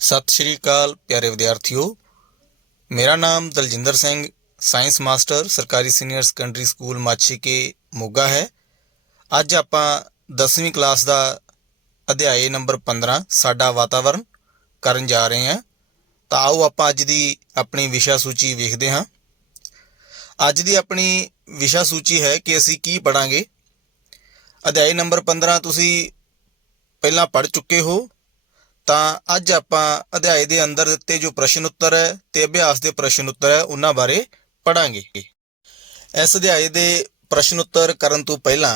ਸਤਿ ਸ਼੍ਰੀ ਅਕਾਲ ਪਿਆਰੇ ਵਿਦਿਆਰਥੀਓ। ਮੇਰਾ ਨਾਮ ਦਲਜਿੰਦਰ ਸਿੰਘ ਸਾਇੰਸ ਮਾਸਟਰ ਸਰਕਾਰੀ ਸੀਨੀਅਰ ਸੈਕੰਡਰੀ ਸਕੂਲ ਮਾਛੀਕੇ ਮੋਗਾ ਹੈ। ਅੱਜ ਆਪਾਂ 10ਵੀਂ ਕਲਾਸ ਦਾ ਅਧਿਆਇ ਨੰਬਰ 15 ਸਾਡਾ ਵਾਤਾਵਰਨ ਕਰਨ ਜਾ ਰਹੇ ਹਾਂ। ਤਾਂ ਆਓ ਆਪਾਂ ਅੱਜ ਦੀ ਆਪਣੀ ਵਿਸ਼ਾ ਸੂਚੀ ਵੇਖਦੇ ਹਾਂ। ਅੱਜ ਦੀ ਆਪਣੀ ਵਿਸ਼ਾ ਸੂਚੀ ਹੈ ਕਿ ਅਸੀਂ ਕੀ ਪੜ੍ਹਾਂਗੇ। ਅਧਿਆਇ ਨੰਬਰ 15 ਤੁਸੀਂ ਪਹਿਲਾਂ ਪੜ੍ਹ ਚੁੱਕੇ ਹੋ। ਤਾਂ ਅੱਜ ਆਪਾਂ ਅਧਿਆਇ ਦੇ ਅੰਦਰ ਦਿੱਤੇ ਜੋ ਪ੍ਰਸ਼ਨ ਉੱਤਰ ਹੈ ਤੇ ਅਭਿਆਸ ਦੇ ਪ੍ਰਸ਼ਨ ਉੱਤਰ ਹੈ ਉਹਨਾਂ ਬਾਰੇ ਪੜ੍ਹਾਂਗੇ। ਇਸ ਅਧਿਆਇ ਦੇ ਪ੍ਰਸ਼ਨ ਉੱਤਰ ਕਰਨ ਤੋਂ ਪਹਿਲਾਂ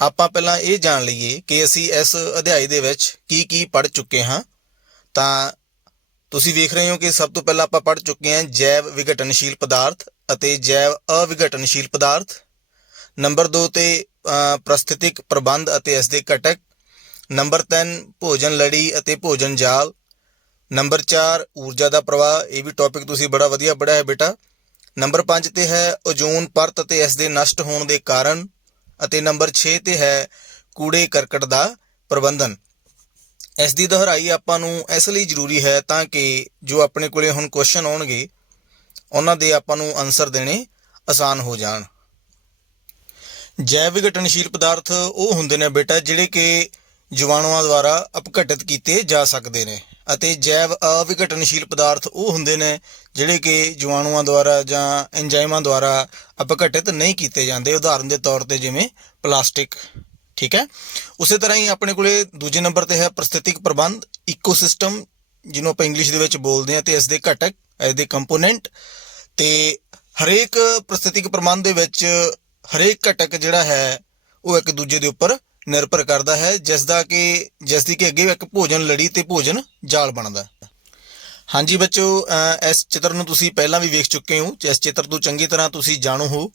ਆਪਾਂ ਪਹਿਲਾਂ ਇਹ ਜਾਣ ਲਈਏ ਕਿ ਅਸੀਂ ਇਸ ਅਧਿਆਇ ਦੇ ਵਿੱਚ ਕੀ ਕੀ ਪੜ੍ਹ ਚੁੱਕੇ ਹਾਂ। ਤਾਂ ਤੁਸੀਂ ਵੇਖ ਰਹੇ ਹੋ ਕਿ ਸਭ ਤੋਂ ਪਹਿਲਾਂ ਆਪਾਂ ਪੜ੍ਹ ਚੁੱਕੇ ਹਾਂ ਜੈਵ ਵਿਘਟਨਸ਼ੀਲ ਪਦਾਰਥ ਅਤੇ ਜੈਵ ਅਵਿਘਟਨਸ਼ੀਲ ਪਦਾਰਥ। ਨੰਬਰ 2 ਤੇ ਪ੍ਰਸਥਿਤਿਕ ਪ੍ਰਬੰਧ ਅਤੇ ਇਸ ਦੇ ਘਟਕ। ਨੰਬਰ 3 ਭੋਜਨ ਲੜੀ ਅਤੇ ਭੋਜਨ ਜਾਲ। ਨੰਬਰ 4 ਊਰਜਾ ਦਾ ਪ੍ਰਵਾਹ। ਇਹ ਵੀ ਟੌਪਿਕ ਤੁਸੀਂ ਬੜਾ ਵਧੀਆ ਪੜ੍ਹਿਆ ਹੈ ਬੇਟਾ। ਨੰਬਰ 5 ਤੇ ਹੈ ਓਜ਼ੋਨ ਪਰਤ ਅਤੇ ਇਸ ਦੇ ਨਸ਼ਟ ਹੋਣ ਦੇ ਕਾਰਨ। ਅਤੇ ਨੰਬਰ 6 ਤੇ ਹੈ ਕੂੜੇ ਕਰਕਟ ਦਾ ਪ੍ਰਬੰਧਨ। ਇਸ ਦੀ ਦੁਹਰਾਈ ਆਪਾਂ ਨੂੰ ਇਸ ਲਈ ਜ਼ਰੂਰੀ ਹੈ ਤਾਂ ਕਿ ਜੋ ਆਪਣੇ ਕੋਲੇ ਹੁਣ ਕੁਐਸਚਨ ਆਉਣਗੇ ਉਹਨਾਂ ਦੇ ਆਪਾਂ ਨੂੰ ਆਨਸਰ ਦੇਣੇ ਆਸਾਨ ਹੋ ਜਾਣ। ਜੈਵ ਵਿਘਟਨਸ਼ੀਲ ਪਦਾਰਥ ਉਹ ਹੁੰਦੇ ਨੇ ਬੇਟਾ ਜਿਹੜੇ ਕਿ ਜੀਵਾਣੂਆਂ ਦੁਆਰਾ ਅਪਘਟਿਤ ਕੀਤੇ ਜਾ ਸਕਦੇ ਨੇ, ਅਤੇ ਜੈਵ ਅਵਿਘਟਨਸ਼ੀਲ ਪਦਾਰਥ ਉਹ ਹੁੰਦੇ ਨੇ ਜਿਹੜੇ ਕਿ ਜੀਵਾਣੂਆਂ ਦੁਆਰਾ ਜਾਂ ਐਂਜ਼ਾਈਮਾਂ ਦੁਆਰਾ ਅਪਘਟਿਤ ਨਹੀਂ ਕੀਤੇ ਜਾਂਦੇ। ਉਦਾਹਰਨ ਦੇ ਤੌਰ ਤੇ ਜਿਵੇਂ ਪਲਾਸਟਿਕ। ਠੀਕ ਹੈ। ਉਸੇ ਤਰ੍ਹਾਂ ਹੀ ਆਪਣੇ ਕੋਲੇ ਦੂਜੇ ਨੰਬਰ ਤੇ ਹੈ ਪ੍ਰਸਥਿਤਿਕ ਪ੍ਰਬੰਧ, ਇਕੋਸਿਸਟਮ ਜਿਹਨੂੰ ਆਪਾਂ ਇੰਗਲਿਸ਼ ਦੇ ਵਿੱਚ ਬੋਲਦੇ ਹਾਂ, ਤੇ ਇਸ ਦੇ ਘਟਕ, ਇਸ ਦੇ ਕੰਪੋਨੈਂਟ। ਤੇ ਹਰੇਕ ਪ੍ਰਸਥਿਤਿਕ ਪ੍ਰਬੰਧ ਦੇ ਵਿੱਚ ਹਰੇਕ ਘਟਕ ਜਿਹੜਾ ਹੈ ਉਹ ਇੱਕ ਦੂਜੇ ਦੇ ਉੱਪਰ ਨਿਰਭਰ ਕਰਦਾ ਹੈ, ਜਿਸ ਦੀ ਕਿ ਅੱਗੇ ਇੱਕ ਭੋਜਨ ਲੜੀ ਤੇ ਭੋਜਨ ਜਾਲ ਬਣਦਾ। ਹਾਂਜੀ ਬੱਚੋ, ਇਸ ਚਿੱਤਰ ਨੂੰ ਤੁਸੀਂ ਪਹਿਲਾਂ ਵੀ ਵੇਖ ਚੁੱਕੇ ਹੋ। ਇਸ ਚਿੱਤਰ ਤੋਂ ਚੰਗੀ ਤਰ੍ਹਾਂ ਤੁਸੀਂ ਜਾਣੂ ਹੋ।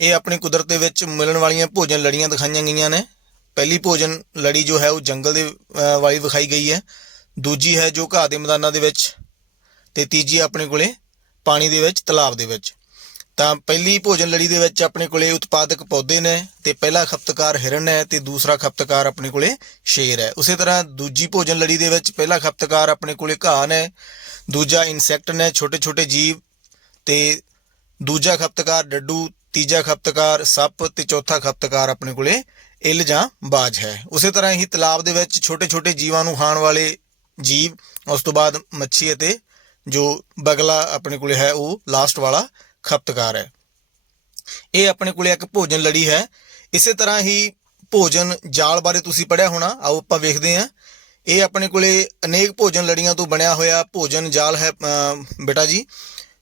ਇਹ ਆਪਣੀ ਕੁਦਰਤ ਦੇ ਵਿੱਚ ਮਿਲਣ ਵਾਲੀਆਂ ਭੋਜਨ ਲੜੀਆਂ ਦਿਖਾਈਆਂ ਗਈਆਂ ਨੇ। ਪਹਿਲੀ ਭੋਜਨ ਲੜੀ ਜੋ ਹੈ ਉਹ ਜੰਗਲ ਦੇ ਵਾਲੀ ਵਿਖਾਈ ਗਈ ਹੈ। ਦੂਜੀ ਹੈ ਜੋ ਘਾਹ ਦੇ ਮੈਦਾਨਾਂ ਦੇ ਵਿੱਚ, ਤੇ ਤੀਜੀ ਆਪਣੇ ਕੋਲੇ ਪਾਣੀ ਦੇ ਵਿੱਚ, ਤਲਾਬ ਦੇ ਵਿੱਚ। ਤਾਂ ਪਹਿਲੀ ਭੋਜਨ ਲੜੀ ਦੇ ਵਿੱਚ ਆਪਣੇ ਕੋਲੇ ਉਤਪਾਦਕ ਪੌਦੇ ਨੇ ਤੇ ਪਹਿਲਾ ਖਪਤਕਾਰ ਹਿਰਨ ਹੈ ਤੇ ਦੂਸਰਾ ਖਪਤਕਾਰ ਆਪਣੇ ਕੋਲੇ ਸ਼ੇਰ ਹੈ। ਉਸੇ ਤਰ੍ਹਾਂ ਦੂਜੀ ਭੋਜਨ ਲੜੀ ਦੇ ਵਿੱਚ ਪਹਿਲਾ ਖਪਤਕਾਰ ਆਪਣੇ ਕੋਲੇ ਘਾਹ ਨੇ, ਦੂਜਾ ਇਨਸੈਕਟ ਨੇ, ਛੋਟੇ ਛੋਟੇ ਜੀਵ, ਤੇ ਦੂਜਾ ਖਪਤਕਾਰ ਡੱਡੂ, ਤੀਜਾ ਖਪਤਕਾਰ ਸੱਪ ਤੇ ਚੌਥਾ ਖਪਤਕਾਰ ਆਪਣੇ ਕੋਲੇ ਇੱਲ ਜਾਂ ਬਾਜ ਹੈ। ਉਸੇ ਤਰ੍ਹਾਂ ਹੀ ਤਲਾਬ ਦੇ ਵਿੱਚ ਛੋਟੇ ਛੋਟੇ ਜੀਵਾਂ ਨੂੰ ਖਾਣ ਵਾਲੇ ਜੀਵ, ਉਸ ਤੋਂ ਬਾਅਦ ਮੱਛੀ ਅਤੇ ਜੋ ਬਗਲਾ ਆਪਣੇ ਕੋਲੇ ਹੈ ਉਹ ਲਾਸਟ ਵਾਲਾ ਖਪਤਕਾਰ ਹੈ। ਇਹ ਆਪਣੇ ਕੋਲੇ ਇੱਕ ਭੋਜਨ ਲੜੀ ਹੈ। ਇਸੇ ਤਰ੍ਹਾਂ ਹੀ ਭੋਜਨ ਜਾਲ ਬਾਰੇ ਤੁਸੀਂ ਪੜ੍ਹਿਆ ਹੋਣਾ। ਆਓ ਆਪਾਂ ਵੇਖਦੇ ਹਾਂ। ਇਹ ਆਪਣੇ ਕੋਲੇ ਅਨੇਕ ਭੋਜਨ ਲੜੀਆਂ ਤੋਂ ਬਣਿਆ ਹੋਇਆ ਭੋਜਨ ਜਾਲ ਹੈ ਬੇਟਾ ਜੀ।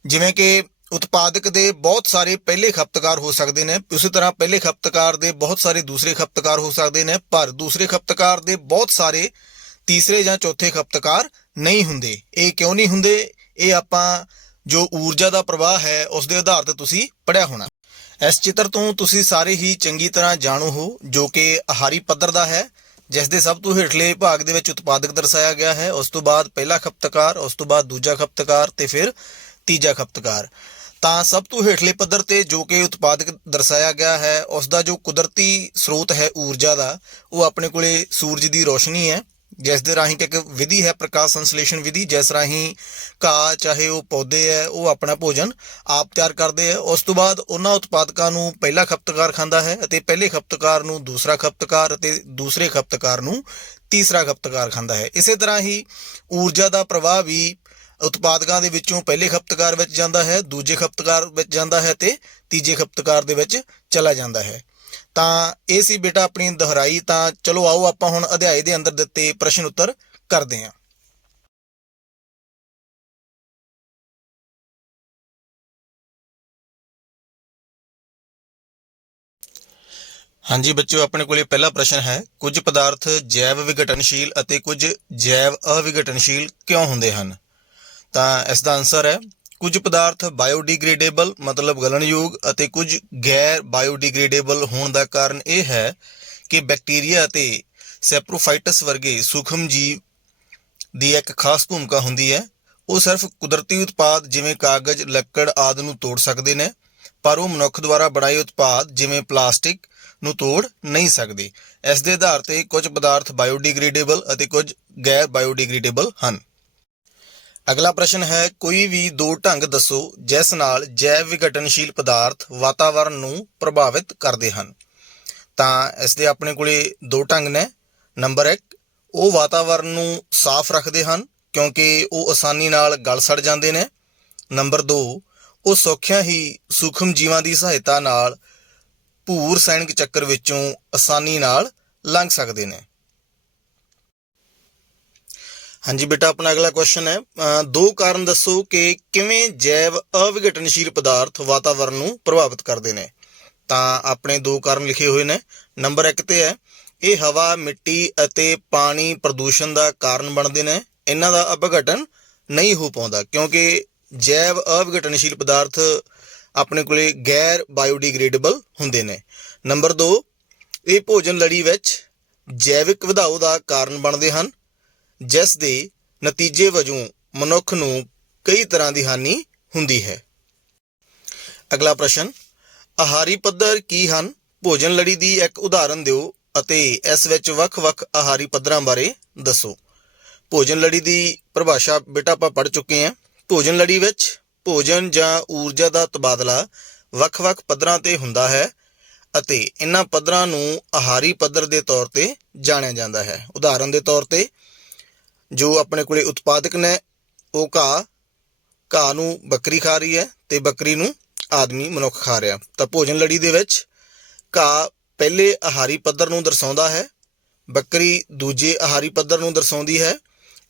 ਜਿਵੇਂ ਕਿ ਉਤਪਾਦਕ ਦੇ ਬਹੁਤ ਸਾਰੇ ਪਹਿਲੇ ਖਪਤਕਾਰ ਹੋ ਸਕਦੇ ਨੇ, ਉਸੇ ਤਰ੍ਹਾਂ ਪਹਿਲੇ ਖਪਤਕਾਰ ਦੇ ਬਹੁਤ ਸਾਰੇ ਦੂਸਰੇ ਖਪਤਕਾਰ ਹੋ ਸਕਦੇ ਨੇ, ਪਰ ਦੂਸਰੇ ਖਪਤਕਾਰ ਦੇ ਬਹੁਤ ਸਾਰੇ ਤੀਸਰੇ ਜਾਂ ਚੌਥੇ ਖਪਤਕਾਰ ਨਹੀਂ ਹੁੰਦੇ। ਇਹ ਕਿਉਂ ਨਹੀਂ ਹੁੰਦੇ? ਇਹ ਆਪਾਂ ਜੋ ਊਰਜਾ ਦਾ ਪ੍ਰਵਾਹ ਹੈ ਉਸ ਦੇ ਆਧਾਰ ਤੇ ਤੁਸੀਂ ਪੜ੍ਹਿਆ ਹੋਣਾ। ਇਸ ਚਿੱਤਰ ਤੋਂ ਤੁਸੀਂ ਸਾਰੇ ਹੀ ਚੰਗੀ ਤਰ੍ਹਾਂ ਜਾਣੂ ਹੋ, ਜੋ ਕਿ ਆਹਾਰੀ ਪੱਧਰ ਦਾ ਹੈ, ਜਿਸ ਦੇ ਸਭ ਤੋਂ ਹੇਠਲੇ ਭਾਗ ਦੇ ਵਿੱਚ ਉਤਪਾਦਕ ਦਰਸਾਇਆ ਗਿਆ ਹੈ। ਉਸ ਤੋਂ ਬਾਅਦ ਪਹਿਲਾ ਖਪਤਕਾਰ, ਉਸ ਤੋਂ ਬਾਅਦ ਦੂਜਾ ਖਪਤਕਾਰ ਤੇ ਫਿਰ ਤੀਜਾ ਖਪਤਕਾਰ। ਤਾਂ ਸਭ ਤੋਂ ਹੇਠਲੇ ਪੱਧਰ ਤੇ ਜੋ ਕਿ ਉਤਪਾਦਕ ਦਰਸਾਇਆ ਗਿਆ ਹੈ ਉਸ ਦਾ ਜੋ ਕੁਦਰਤੀ ਸਰੋਤ ਹੈ ਊਰਜਾ ਦਾ, ਉਹ ਆਪਣੇ ਕੋਲੇ ਸੂਰਜ ਦੀ ਰੋਸ਼ਨੀ ਹੈ, ਜਿਸ ਦੇ ਰਾਹੀਂ ਇੱਕ ਵਿਧੀ ਹੈ ਪ੍ਰਕਾਸ਼ ਸੰਸਲੇਸ਼ਣ ਵਿਧੀ, ਜਿਸ ਰਾਹੀਂ ਘਾਹ ਚਾਹੇ ਉਹ ਪੌਦੇ ਹੈ ਉਹ ਆਪਣਾ ਭੋਜਨ ਆਪ ਤਿਆਰ ਕਰਦੇ ਹੈ। ਉਸ ਤੋਂ ਬਾਅਦ ਉਹਨਾਂ ਉਤਪਾਦਕਾਂ ਨੂੰ ਪਹਿਲਾ ਖਪਤਕਾਰ ਖਾਂਦਾ ਹੈ ਅਤੇ ਪਹਿਲੇ ਖਪਤਕਾਰ ਨੂੰ ਦੂਸਰਾ ਖਪਤਕਾਰ ਅਤੇ ਦੂਸਰੇ ਖਪਤਕਾਰ ਨੂੰ ਤੀਸਰਾ ਖਪਤਕਾਰ ਖਾਂਦਾ ਹੈ। ਇਸੇ ਤਰ੍ਹਾਂ ਹੀ ਊਰਜਾ ਦਾ ਪ੍ਰਵਾਹ ਵੀ ਉਤਪਾਦਕਾਂ ਦੇ ਵਿੱਚੋਂ ਪਹਿਲੇ ਖਪਤਕਾਰ ਵਿੱਚ ਜਾਂਦਾ ਹੈ, ਦੂਜੇ ਖਪਤਕਾਰ ਵਿੱਚ ਜਾਂਦਾ ਹੈ ਤੇ ਤੀਜੇ ਖਪਤਕਾਰ ਦੇ ਵਿੱਚ ਚਲਾ ਜਾਂਦਾ ਹੈ। ਤਾਂ ਇਹ ਸੀ ਬੇਟਾ ਆਪਣੀ ਦੁਹਰਾਈ। ਤਾਂ ਚਲੋ ਆਓ ਆਪਾਂ ਹੁਣ ਅਧਿਆਇ ਦੇ ਅੰਦਰ ਦਿੱਤੇ ਪ੍ਰਸ਼ਨ ਉੱਤਰ ਕਰਦੇ ਹਾਂ। ਹਾਂਜੀ ਬੱਚਿਓ, ਆਪਣੇ ਕੋਲੇ ਪਹਿਲਾ ਪ੍ਰਸ਼ਨ ਹੈ, ਕੁਝ ਪਦਾਰਥ ਜੈਵ ਵਿਘਟਨਸ਼ੀਲ ਅਤੇ ਕੁਝ ਜੈਵ ਅਵਿਘਟਨਸ਼ੀਲ ਕਿਉਂ ਹੁੰਦੇ ਹਨ? ਤਾਂ ਇਸ ਦਾ ਆਨਸਰ ਹੈ, ਕੁਝ ਪਦਾਰਥ ਬਾਇਓਡੀਗ੍ਰੇਡੇਬਲ ਮਤਲਬ ਗਲਣਯੋਗ ਅਤੇ ਕੁਝ ਗੈਰ ਬਾਇਓਡੀਗ੍ਰੇਡੇਬਲ ਹੋਣ ਦਾ ਕਾਰਨ ਇਹ ਹੈ ਕਿ ਬੈਕਟੀਰੀਆ ਅਤੇ ਸੈਪਰੋਫਾਈਟਸ ਵਰਗੇ ਸੂਖਮ ਜੀਵ ਦੀ ਇੱਕ ਖਾਸ ਭੂਮਿਕਾ ਹੁੰਦੀ ਹੈ। ਉਹ ਸਿਰਫ ਕੁਦਰਤੀ ਉਤਪਾਦ ਜਿਵੇਂ ਕਾਗਜ਼, ਲੱਕੜ ਆਦਿ ਨੂੰ ਤੋੜ ਸਕਦੇ ਨੇ, ਪਰ ਉਹ ਮਨੁੱਖ ਦੁਆਰਾ ਬਣਾਏ ਉਤਪਾਦ ਜਿਵੇਂ ਪਲਾਸਟਿਕ ਨੂੰ ਤੋੜ ਨਹੀਂ ਸਕਦੇ। ਇਸ ਦੇ ਆਧਾਰ ਤੇ ਕੁਝ ਪਦਾਰਥ ਬਾਇਓਡੀਗ੍ਰੇਡੇਬਲ ਅਤੇ ਕੁਝ ਗੈਰ ਬਾਇਓਡੀਗ੍ਰੇਡੇਬਲ ਹਨ। ਅਗਲਾ ਪ੍ਰਸ਼ਨ ਹੈ, ਕੋਈ ਵੀ ਦੋ ਢੰਗ ਦੱਸੋ ਜਿਸ ਨਾਲ ਜੈਵ ਵਿਘਟਨਸ਼ੀਲ ਪਦਾਰਥ ਵਾਤਾਵਰਣ ਨੂੰ ਪ੍ਰਭਾਵਿਤ ਕਰਦੇ ਹਨ। ਤਾਂ ਇਸ ਦੇ ਆਪਣੇ ਕੋਲੇ ਦੋ ਢੰਗ ਨੇ। ਨੰਬਰ 1, ਉਹ ਵਾਤਾਵਰਣ ਨੂੰ ਸਾਫ਼ ਰੱਖਦੇ ਹਨ ਕਿਉਂਕਿ ਉਹ ਆਸਾਨੀ ਨਾਲ ਗਲ ਸੜ ਜਾਂਦੇ ਨੇ। ਨੰਬਰ 2, ਉਹ ਸੌਖਿਆਂ ਹੀ ਸੂਖਮ ਜੀਵਾਂ ਦੀ ਸਹਾਇਤਾ ਨਾਲ ਭੂ ਰਸਾਇਣਕ ਚੱਕਰ ਵਿੱਚੋਂ ਆਸਾਨੀ ਨਾਲ ਲੰਘ ਸਕਦੇ ਨੇ। ਹਾਂਜੀ ਬੇਟਾ, ਆਪਣਾ ਅਗਲਾ ਕੁਐਸਚਨ ਹੈ, ਦੋ ਕਾਰਨ ਦੱਸੋ ਕਿ ਕਿਵੇਂ ਜੈਵ ਅਵਿਘਟਨਸ਼ੀਲ ਪਦਾਰਥ ਵਾਤਾਵਰਣ ਨੂੰ ਪ੍ਰਭਾਵਿਤ ਕਰਦੇ ਨੇ। ਤਾਂ ਆਪਣੇ ਦੋ ਕਾਰਨ ਲਿਖੇ ਹੋਏ ਨੇ। ਨੰਬਰ 1 ਤੇ ਹੈ, ਇਹ ਹਵਾ, ਮਿੱਟੀ ਅਤੇ ਪਾਣੀ ਪ੍ਰਦੂਸ਼ਣ ਦਾ ਕਾਰਨ ਬਣਦੇ ਨੇ। ਇਹਨਾਂ ਦਾ ਅਪਘਟਨ ਨਹੀਂ ਹੋ ਪਾਉਂਦਾ ਕਿਉਂਕਿ ਜੈਵ ਅਵਿਘਟਨਸ਼ੀਲ ਪਦਾਰਥ ਆਪਣੇ ਕੋਲੇ ਗੈਰ ਬਾਇਓਡੀਗ੍ਰੇਡੇਬਲ ਹੁੰਦੇ ਨੇ। ਨੰਬਰ 2, ਇਹ ਭੋਜਨ ਲੜੀ ਵਿੱਚ ਜੈਵਿਕ ਵਧਾਓ ਦਾ ਕਾਰਨ ਬਣਦੇ ਹਨ ਜਿਸ ਦੇ ਨਤੀਜੇ ਵਜੋਂ ਮਨੁੱਖ ਨੂੰ ਕਈ ਤਰ੍ਹਾਂ ਦੀ ਹਾਨੀ ਹੁੰਦੀ ਹੈ। ਅਗਲਾ ਪ੍ਰਸ਼ਨ, ਆਹਾਰੀ ਪੱਧਰ ਕੀ ਹਨ? ਭੋਜਨ ਲੜੀ ਦੀ ਇੱਕ ਉਦਾਹਰਨ ਦਿਓ ਅਤੇ ਇਸ ਵਿੱਚ ਵੱਖ-ਵੱਖ ਆਹਾਰੀ ਪੱਧਰਾਂ ਬਾਰੇ ਦੱਸੋ। ਭੋਜਨ ਲੜੀ ਦੀ ਪਰਿਭਾਸ਼ਾ ਬੇਟਾ ਆਪਾਂ ਪੜ੍ਹ ਚੁੱਕੇ ਹਾਂ। ਭੋਜਨ ਲੜੀ ਵਿੱਚ ਭੋਜਨ ਜਾਂ ਊਰਜਾ ਦਾ ਤਬਾਦਲਾ ਵੱਖ-ਵੱਖ ਪੱਧਰਾਂ 'ਤੇ ਹੁੰਦਾ ਹੈ ਅਤੇ ਇਹਨਾਂ ਪੱਧਰਾਂ ਨੂੰ ਆਹਾਰੀ ਪੱਧਰ ਦੇ ਤੌਰ 'ਤੇ ਜਾਣਿਆ ਜਾਂਦਾ ਹੈ। ਉਦਾਹਰਨ ਦੇ ਤੌਰ 'ਤੇ ਜੋ ਆਪਣੇ ਕੋਲੇ ਉਤਪਾਦਕ ਨੇ, ਉਹ ਘਾਹ ਨੂੰ ਬੱਕਰੀ ਖਾ ਰਹੀ ਹੈ ਅਤੇ ਬੱਕਰੀ ਨੂੰ ਆਦਮੀ ਮਨੁੱਖ ਖਾ ਰਿਹਾ। ਤਾਂ ਭੋਜਨ ਲੜੀ ਦੇ ਵਿੱਚ ਘਾਹ ਪਹਿਲੇ ਆਹਾਰੀ ਪੱਧਰ ਨੂੰ ਦਰਸਾਉਂਦਾ ਹੈ, ਬੱਕਰੀ ਦੂਜੇ ਆਹਾਰੀ ਪੱਧਰ ਨੂੰ ਦਰਸਾਉਂਦੀ ਹੈ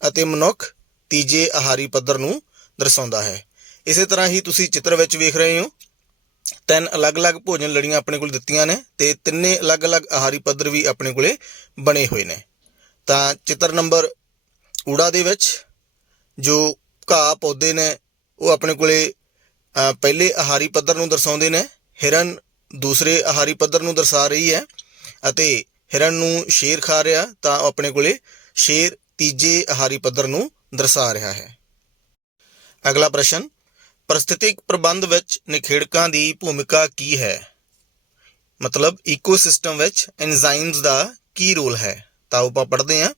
ਅਤੇ ਮਨੁੱਖ ਤੀਜੇ ਆਹਾਰੀ ਪੱਧਰ ਨੂੰ ਦਰਸਾਉਂਦਾ ਹੈ। ਇਸੇ ਤਰ੍ਹਾਂ ਹੀ ਤੁਸੀਂ ਚਿੱਤਰ ਵਿੱਚ ਵੇਖ ਰਹੇ ਹੋ, 3 ਅਲੱਗ-ਅਲੱਗ ਭੋਜਨ ਲੜੀਆਂ ਆਪਣੇ ਕੋਲ ਦਿੱਤੀਆਂ ਨੇ ਅਤੇ ਤਿੰਨੇ ਅਲੱਗ-ਅਲੱਗ ਆਹਾਰੀ ਪੱਧਰ ਵੀ ਆਪਣੇ ਕੋਲੇ ਬਣੇ ਹੋਏ ਨੇ। ਤਾਂ ਚਿੱਤਰ ਨੰਬਰ ਊੜਾ ਦੇ ਵਿੱਚ ਜੋ ਘਾਹ ਪੌਦੇ ਨੇ ਉਹ ਆਪਣੇ ਕੋਲੇ ਪਹਿਲੇ ਆਹਾਰੀ ਪੱਧਰ ਨੂੰ ਦਰਸਾਉਂਦੇ ਨੇ। ਹਿਰਨ ਦੂਸਰੇ ਆਹਾਰੀ ਪੱਧਰ ਨੂੰ ਦਰਸਾ ਰਹੀ ਹੈ ਅਤੇ ਹਿਰਨ ਨੂੰ ਸ਼ੇਰ ਖਾ ਰਿਹਾ, ਤਾਂ ਆਪਣੇ ਕੋਲੇ ਸ਼ੇਰ ਤੀਜੇ ਆਹਾਰੀ ਪੱਧਰ ਨੂੰ ਦਰਸਾ ਰਿਹਾ ਹੈ। ਅਗਲਾ ਪ੍ਰਸ਼ਨ, ਪਰਿਸਥਿਤਿਕ ਪ੍ਰਬੰਧ ਵਿੱਚ ਨਿਖੇੜਕਾਂ ਦੀ ਭੂਮਿਕਾ ਕੀ ਹੈ? ਮਤਲਬ ਈਕੋਸਿਸਟਮ ਵਿੱਚ ਐਨਜ਼ਾਈਮਸ ਦਾ ਕੀ ਰੋਲ ਹੈ? ਤਾਂ ਆਪਾਂ ਪੜ੍ਹਦੇ ਹਾਂ।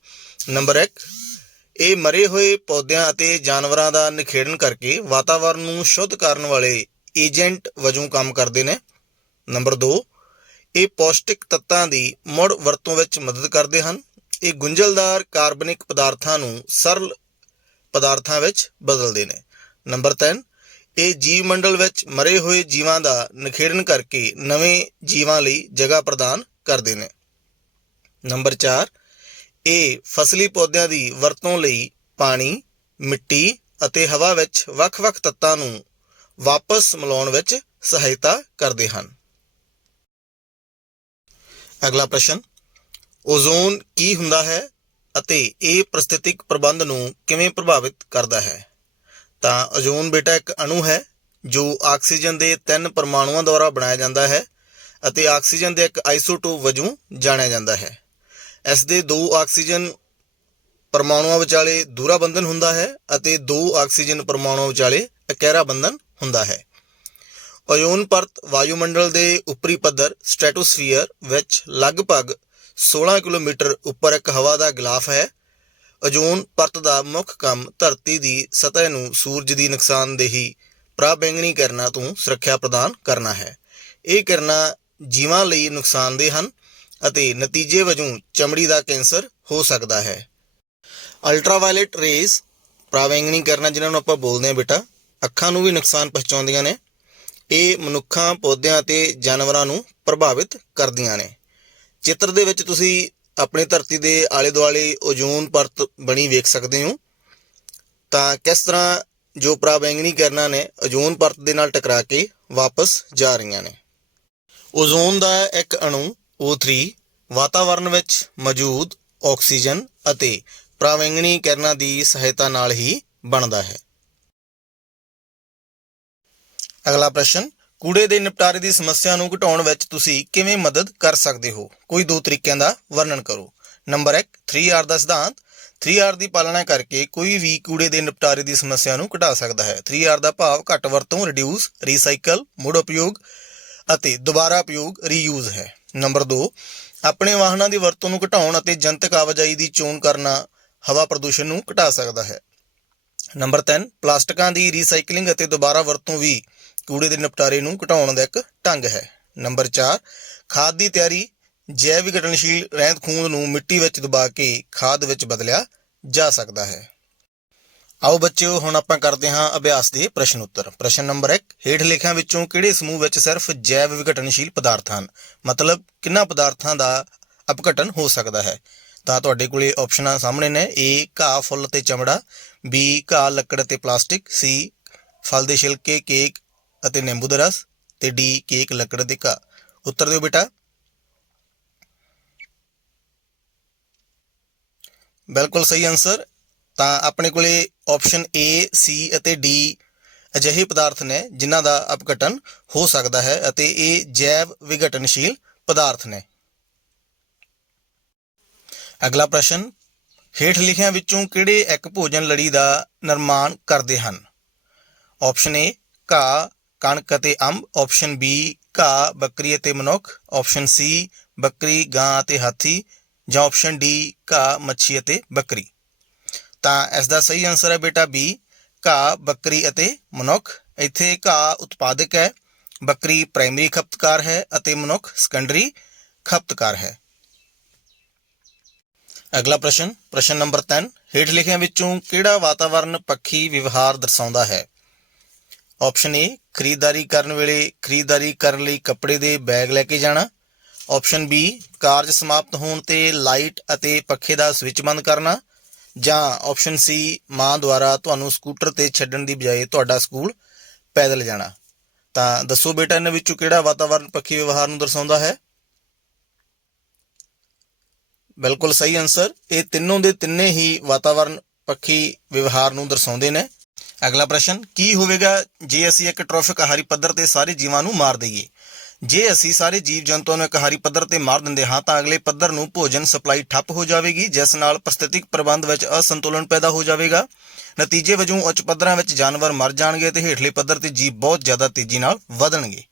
ਨੰਬਰ 1, ਇਹ ਮਰੇ ਹੋਏ ਪੌਦਿਆਂ ਅਤੇ ਜਾਨਵਰਾਂ ਦਾ ਨਿਖੇੜਨ ਕਰਕੇ ਵਾਤਾਵਰਣ ਨੂੰ ਸ਼ੁੱਧ ਕਰਨ ਵਾਲੇ ਏਜੰਟ ਵਜੋਂ ਕੰਮ ਕਰਦੇ ਨੇ। ਨੰਬਰ 2, ਇਹ ਪੌਸ਼ਟਿਕ ਤੱਤਾਂ ਦੀ ਮੁੜ ਵਰਤੋਂ ਵਿੱਚ ਮਦਦ ਕਰਦੇ ਹਨ। ਇਹ ਗੁੰਝਲਦਾਰ ਕਾਰਬਨਿਕ ਪਦਾਰਥਾਂ ਨੂੰ ਸਰਲ ਪਦਾਰਥਾਂ ਵਿੱਚ ਬਦਲਦੇ ਨੇ। ਨੰਬਰ 3, ਇਹ ਜੀਵ ਮੰਡਲ ਵਿੱਚ ਮਰੇ ਹੋਏ ਜੀਵਾਂ ਦਾ ਨਿਖੇੜਨ ਕਰਕੇ ਨਵੇਂ ਜੀਵਾਂ ਲਈ ਜਗ੍ਹਾ ਪ੍ਰਦਾਨ ਕਰਦੇ ਨੇ। ਨੰਬਰ 4, ਇਹ ਫਸਲੀ ਪੌਦਿਆਂ ਦੀ ਵਰਤੋਂ ਲਈ ਪਾਣੀ, ਮਿੱਟੀ ਅਤੇ ਹਵਾ ਵਿੱਚ ਵੱਖ-ਵੱਖ ਤੱਤਾਂ ਨੂੰ ਵਾਪਸ ਮਿਲਾਉਣ ਵਿੱਚ ਸਹਾਇਤਾ ਕਰਦੇ ਹਨ। ਅਗਲਾ ਪ੍ਰਸ਼ਨ, ਓਜ਼ੋਨ ਕੀ ਹੁੰਦਾ ਹੈ ਅਤੇ ਇਹ ਪਰਿਸਥਿਤਿਕ ਪ੍ਰਬੰਧ ਨੂੰ ਕਿਵੇਂ ਪ੍ਰਭਾਵਿਤ ਕਰਦਾ ਹੈ? ਤਾਂ ਓਜ਼ੋਨ ਬੇਟਾ ਇੱਕ ਅਣੂ ਹੈ ਜੋ ਆਕਸੀਜਨ ਦੇ 3 ਪਰਮਾਣੂਆਂ ਦੁਆਰਾ ਬਣਾਇਆ ਜਾਂਦਾ ਹੈ ਅਤੇ ਆਕਸੀਜਨ ਦੇ ਇੱਕ ਆਈਸੋਟੋਪ ਵਜੋਂ ਜਾਣਿਆ ਜਾਂਦਾ ਹੈ। ਇਸ ਦੇ 2 ਆਕਸੀਜਨ ਪਰਮਾਣੂਆਂ ਵਿਚਾਲੇ ਦੂਹਰਾ ਬੰਧਨ ਹੁੰਦਾ ਹੈ ਅਤੇ 2 ਆਕਸੀਜਨ ਪਰਮਾਣੂਆਂ ਵਿਚਾਲੇ ਇਕਹਿਰਾ ਬੰਧਨ ਹੁੰਦਾ ਹੈ। ਓਜ਼ੋਨ ਪਰਤ ਵਾਯੂਮੰਡਲ ਦੇ ਉੱਪਰੀ ਪੱਧਰ ਸਟ੍ਰੈਟੋਸਫੀਅਰ ਵਿੱਚ ਲਗਭਗ 16 ਕਿਲੋਮੀਟਰ ਉੱਪਰ ਇੱਕ ਹਵਾ ਦਾ ਗਿਲਾਫ ਹੈ। ਓਜ਼ੋਨ ਪਰਤ ਦਾ ਮੁੱਖ ਕੰਮ ਧਰਤੀ ਦੀ ਸਤਹ ਨੂੰ ਸੂਰਜ ਦੀ ਨੁਕਸਾਨਦੇਹੀ ਪਰਾਬੈਂਗਨੀ ਕਿਰਨਾਂ ਤੋਂ ਸੁਰੱਖਿਆ ਪ੍ਰਦਾਨ ਕਰਨਾ ਹੈ। ਇਹ ਕਿਰਨਾਂ ਜੀਵਾਂ ਲਈ ਨੁਕਸਾਨਦੇਹ ਹਨ ਅਤੇ ਨਤੀਜੇ ਵਜੋਂ ਚਮੜੀ ਦਾ ਕੈਂਸਰ ਹੋ ਸਕਦਾ ਹੈ। ਅਲਟਰਾਵਾਇਲਟ ਰੇਜ਼ ਪਰਾਬੈਂਗਨੀ ਕਿਰਨਾਂ ਜਿਹਨਾਂ ਨੂੰ ਆਪਾਂ ਬੋਲਦੇ ਹਾਂ ਬੇਟਾ, ਅੱਖਾਂ ਨੂੰ ਵੀ ਨੁਕਸਾਨ ਪਹੁੰਚਾਉਂਦੀਆਂ ਨੇ। ਇਹ ਮਨੁੱਖਾਂ, ਪੌਦਿਆਂ ਅਤੇ ਜਾਨਵਰਾਂ ਨੂੰ ਪ੍ਰਭਾਵਿਤ ਕਰਦੀਆਂ ਨੇ। ਚਿੱਤਰ ਦੇ ਵਿੱਚ ਤੁਸੀਂ ਆਪਣੀ ਧਰਤੀ ਦੇ ਆਲੇ ਦੁਆਲੇ ਓਜ਼ੋਨ ਪਰਤ ਬਣੀ ਵੇਖ ਸਕਦੇ ਹੋ। ਤਾਂ ਕਿਸ ਤਰ੍ਹਾਂ ਜੋ ਪਰਾਬੈਂਗਨੀ ਕਿਰਨਾਂ ਨੇ ਓਜ਼ੋਨ ਪਰਤ ਦੇ ਨਾਲ ਟਕਰਾ ਕੇ ਵਾਪਸ ਜਾ ਰਹੀਆਂ ਨੇ। ਓਜ਼ੋਨ ਦਾ ਇੱਕ ਅਣੂ O3 ਵਾਤਾਵਰਣ ਵਿੱਚ ਮੌਜੂਦ ਆਕਸੀਜਨ ਅਤੇ ਪਰਾਬੈਂਗਨੀ ਕਿਰਨਾਂ ਦੀ ਸਹਾਇਤਾ ਨਾਲ ਹੀ ਬਣਦਾ ਹੈ। ਅਗਲਾ ਪ੍ਰਸ਼ਨ, ਕੂੜੇ ਦੇ ਨਿਪਟਾਰੇ ਦੀ ਸਮੱਸਿਆ ਨੂੰ ਘਟਾਉਣ ਵਿੱਚ ਤੁਸੀਂ ਕਿਵੇਂ ਮਦਦ ਕਰ ਸਕਦੇ ਹੋ? ਕੋਈ 2 ਤਰੀਕਿਆਂ ਦਾ ਵਰਣਨ ਕਰੋ। ਨੰਬਰ 1, 3R ਦਾ ਸਿਧਾਂਤ। 3R ਦੀ ਪਾਲਣਾ ਕਰਕੇ ਕੋਈ ਵੀ ਕੂੜੇ ਦੇ ਨਿਪਟਾਰੇ ਦੀ ਸਮੱਸਿਆ ਨੂੰ ਘਟਾ ਸਕਦਾ ਹੈ। 3R ਦਾ ਭਾਵ ਘੱਟ ਵਰਤੋਂ ਰਿਡਿਊਸ, ਰੀਸਾਈਕਲ ਮੁੜ ਉਪਯੋਗ ਅਤੇ ਦੁਬਾਰਾ ਉਪਯੋਗ ਰੀਯੂਜ਼ ਹੈ। ਨੰਬਰ 2, ਆਪਣੇ ਵਾਹਨਾਂ ਦੀ ਵਰਤੋਂ ਨੂੰ ਘਟਾਉਣ ਅਤੇ ਜਨਤਕ ਆਵਾਜਾਈ ਦੀ ਚੋਣ ਕਰਨਾ ਹਵਾ ਪ੍ਰਦੂਸ਼ਣ ਨੂੰ ਘਟਾ ਸਕਦਾ ਹੈ। ਨੰਬਰ 3, ਪਲਾਸਟਿਕਾਂ ਦੀ ਰੀਸਾਈਕਲਿੰਗ ਅਤੇ ਦੁਬਾਰਾ ਵਰਤੋਂ ਵੀ ਕੂੜੇ ਦੇ ਨਿਪਟਾਰੇ ਨੂੰ ਘਟਾਉਣ ਦਾ ਇੱਕ ਢੰਗ ਹੈ। ਨੰਬਰ 4, ਖਾਦ ਦੀ ਤਿਆਰੀ ਜੈਵ ਵਿਘਟਨਸ਼ੀਲ ਰਹਿੰਦ ਖੂੰਹਦ ਨੂੰ ਮਿੱਟੀ ਵਿੱਚ ਦਬਾ ਕੇ ਖਾਦ ਵਿੱਚ ਬਦਲਿਆ ਜਾ ਸਕਦਾ ਹੈ। ਆਓ ਬੱਚਿਓ, ਹੁਣ ਆਪਾਂ ਕਰਦੇ ਹਾਂ ਅਭਿਆਸ ਦੇ ਪ੍ਰਸ਼ਨ ਉੱਤਰ। ਪ੍ਰਸ਼ਨ ਨੰਬਰ 1, ਹੇਠ ਲਿਖਿਆਂ ਵਿੱਚੋਂ ਕਿਹੜੇ ਸਮੂਹ ਵਿੱਚ ਸਿਰਫ ਜੈਵ ਵਿਘਟਨਸ਼ੀਲ ਪਦਾਰਥ ਹਨ? ਮਤਲਬ ਕਿੰਨਾ ਪਦਾਰਥਾਂ ਦਾ ਅਪਘਟਨ ਹੋ ਸਕਦਾ ਹੈ? ਤਾਂ ਤੁਹਾਡੇ ਕੋਲੇ ਆਪਸ਼ਨਾਂ ਸਾਹਮਣੇ ਨੇ। A, ਘਾਹ, ਫੁੱਲ ਅਤੇ ਚਮੜਾ। B, ਘਾਹ, ਲੱਕੜ ਅਤੇ ਪਲਾਸਟਿਕ। C, ਫਲ ਦੇ ਛਿਲਕੇ, ਕੇਕ ਅਤੇ ਨਿੰਬੂ ਦਾ ਰਸ। ਤੇ D, ਕੇਕ, ਲੱਕੜ ਅਤੇ ਘਾਹ। ਉੱਤਰ ਦਿਓ ਬੇਟਾ। ਬਿਲਕੁਲ ਸਹੀ ਆਨਸਰ। ਤਾਂ ਆਪਣੇ ਕੋਲੇ ਆਪਸ਼ਨ A, C ਅਤੇ D ਅਜਿਹੇ ਪਦਾਰਥ ਨੇ ਜਿਨ੍ਹਾਂ ਦਾ ਅਪਘਟਨ ਹੋ ਸਕਦਾ ਹੈ ਅਤੇ ਇਹ ਜੈਵ ਵਿਘਟਨਸ਼ੀਲ ਪਦਾਰਥ ਨੇ। ਅਗਲਾ ਪ੍ਰਸ਼ਨ, ਹੇਠ ਲਿਖਿਆਂ ਵਿੱਚੋਂ ਕਿਹੜੇ ਇੱਕ ਭੋਜਨ ਲੜੀ ਦਾ ਨਿਰਮਾਣ ਕਰਦੇ ਹਨ? ਆਪਸ਼ਨ A, ਘਾਹ, ਕਣਕ ਅਤੇ ਅੰਬ। ਆਪਸ਼ਨ B, ਘਾਹ, ਬੱਕਰੀ ਅਤੇ ਮਨੁੱਖ। ਆਪਸ਼ਨ C, ਬੱਕਰੀ, ਗਾਂ ਅਤੇ ਹਾਥੀ। ਜਾਂ ਆਪਸ਼ਨ D, ਘਾਹ, ਮੱਛੀ ਅਤੇ ਬੱਕਰੀ। ਤਾਂ ਇਸ ਦਾ ਸਹੀ ਆਨਸਰ ਹੈ ਬੇਟਾ B, ਘਾਹ, ਬੱਕਰੀ ਅਤੇ ਮਨੁੱਖ। ਇੱਥੇ ਘਾਹ ਉਤਪਾਦਕ ਹੈ, ਬੱਕਰੀ ਪ੍ਰਾਇਮਰੀ ਖਪਤਕਾਰ ਹੈ ਅਤੇ ਮਨੁੱਖ ਸੈਕੰਡਰੀ ਖਪਤਕਾਰ ਹੈ। ਅਗਲਾ ਪ੍ਰਸ਼ਨ, ਪ੍ਰਸ਼ਨ ਨੰਬਰ 3, ਹੇਠ ਲਿਖਿਆਂ ਵਿੱਚੋਂ ਕਿਹੜਾ ਵਾਤਾਵਰਨ ਪੱਖੀ ਵਿਵਹਾਰ ਦਰਸਾਉਂਦਾ ਹੈ? ਆਪਸ਼ਨ A, ਖਰੀਦਦਾਰੀ ਕਰਨ ਵੇਲੇ ਖਰੀਦਦਾਰੀ ਕਰਨ ਲਈ ਕੱਪੜੇ ਦੇ ਬੈਗ ਲੈ ਕੇ ਜਾਣਾ। ਆਪਸ਼ਨ B, ਕਾਰਜ ਸਮਾਪਤ ਹੋਣ 'ਤੇ ਲਾਈਟ ਅਤੇ ਪੱਖੇ ਦਾ ਸਵਿੱਚ ਬੰਦ ਕਰਨਾ। ਜਾਂ ਆਪਸ਼ਨ C, ਮਾਂ ਦੁਆਰਾ ਤੁਹਾਨੂੰ ਸਕੂਟਰ 'ਤੇ ਛੱਡਣ ਦੀ ਬਜਾਏ ਤੁਹਾਡਾ ਸਕੂਲ ਪੈਦਲ ਜਾਣਾ। ਤਾਂ ਦੱਸੋ ਬੇਟਾ, ਇਹਨਾਂ ਵਿੱਚੋਂ ਕਿਹੜਾ ਵਾਤਾਵਰਨ ਪੱਖੀ ਵਿਵਹਾਰ ਨੂੰ ਦਰਸਾਉਂਦਾ ਹੈ? ਬਿਲਕੁਲ ਸਹੀ ਆਨਸਰ। ਇਹ ਤਿੰਨੋਂ ਦੇ ਤਿੰਨੇ ਹੀ ਵਾਤਾਵਰਨ ਪੱਖੀ ਵਿਵਹਾਰ ਨੂੰ ਦਰਸਾਉਂਦੇ ਨੇ। ਅਗਲਾ ਪ੍ਰਸ਼ਨ, ਕੀ ਹੋਵੇਗਾ ਜੇ ਅਸੀਂ ਇੱਕ ਟ੍ਰੋਫਿਕ ਆਹਾਰੀ ਪੱਧਰ ਤੇ ਸਾਰੇ ਜੀਵਾਂ ਨੂੰ ਮਾਰ ਦਈਏ? ਜੇ ਅਸੀਂ ਸਾਰੇ ਜੀਵ ਜੰਤੂਆਂ ਨੂੰ ਇੱਕ ਆਹਾਰੀ ਪੱਧਰ ਤੇ ਮਾਰ ਦਿੰਦੇ ਹਾਂ ਤਾਂ ਅਗਲੇ ਪੱਧਰ ਨੂੰ ਭੋਜਨ ਸਪਲਾਈ ਠੱਪ ਹੋ ਜਾਵੇਗੀ, ਜਿਸ ਨਾਲ ਪਾਰਿਸਥਿਤਿਕ ਪ੍ਰਬੰਧ ਵਿੱਚ ਅਸੰਤੁਲਨ ਪੈਦਾ ਹੋ ਜਾਵੇਗਾ। ਨਤੀਜੇ ਵਜੋਂ ਉੱਚ ਪੱਧਰਾਂ ਵਿੱਚ ਜਾਨਵਰ ਮਰ ਜਾਣਗੇ ਤੇ ਹੇਠਲੇ ਪੱਧਰ ਤੇ ਜੀਵ ਬਹੁਤ ਜ਼ਿਆਦਾ ਤੇਜ਼ੀ ਨਾਲ ਵਧਣਗੇ।